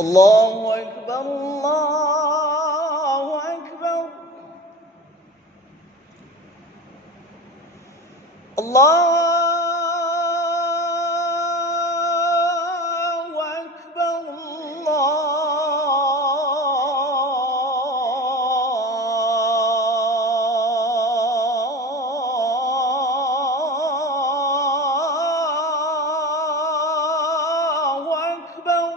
الله أكبر الله أكبر الله أكبر الله أكبر.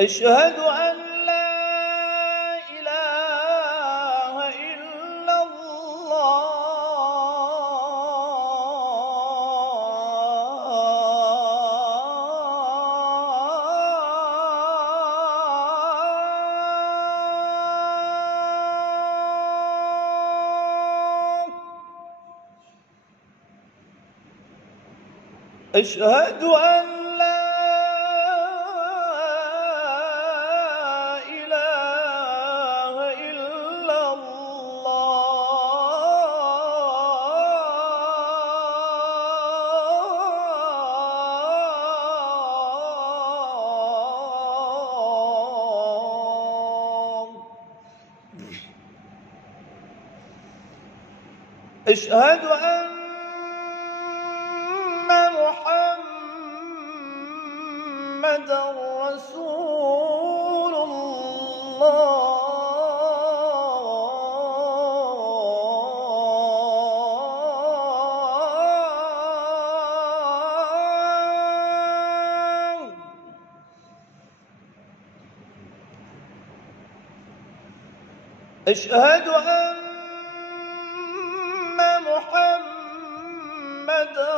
أشهد أن لا إله إلا الله أشهد أن لا إله إلا الله. أشهد أن محمدًا رسول الله. أشهد أن محمدًا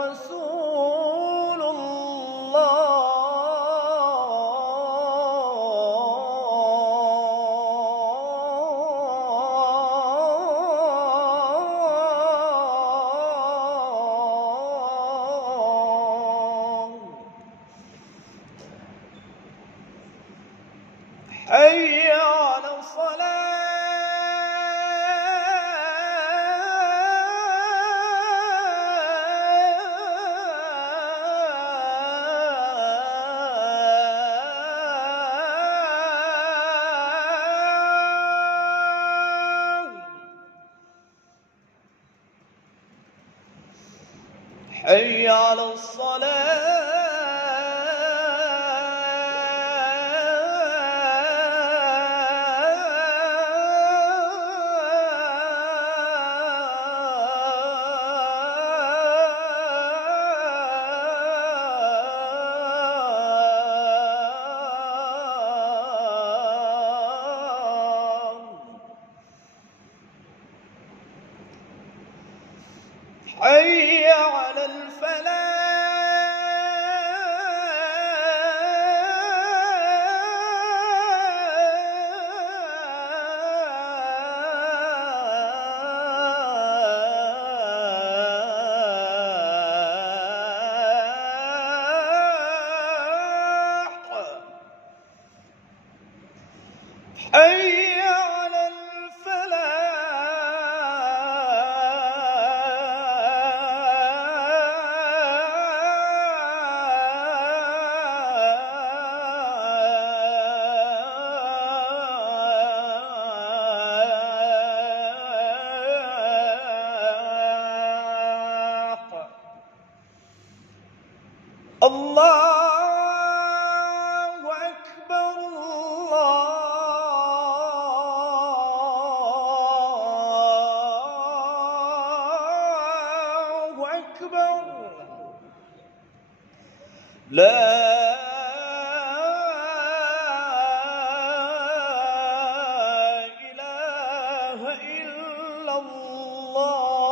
رسول الله. حي على الصلاة. حي على الصلاة. حي على الفلاح. حي على الله أكبر الله أكبر. لا إله إلا الله.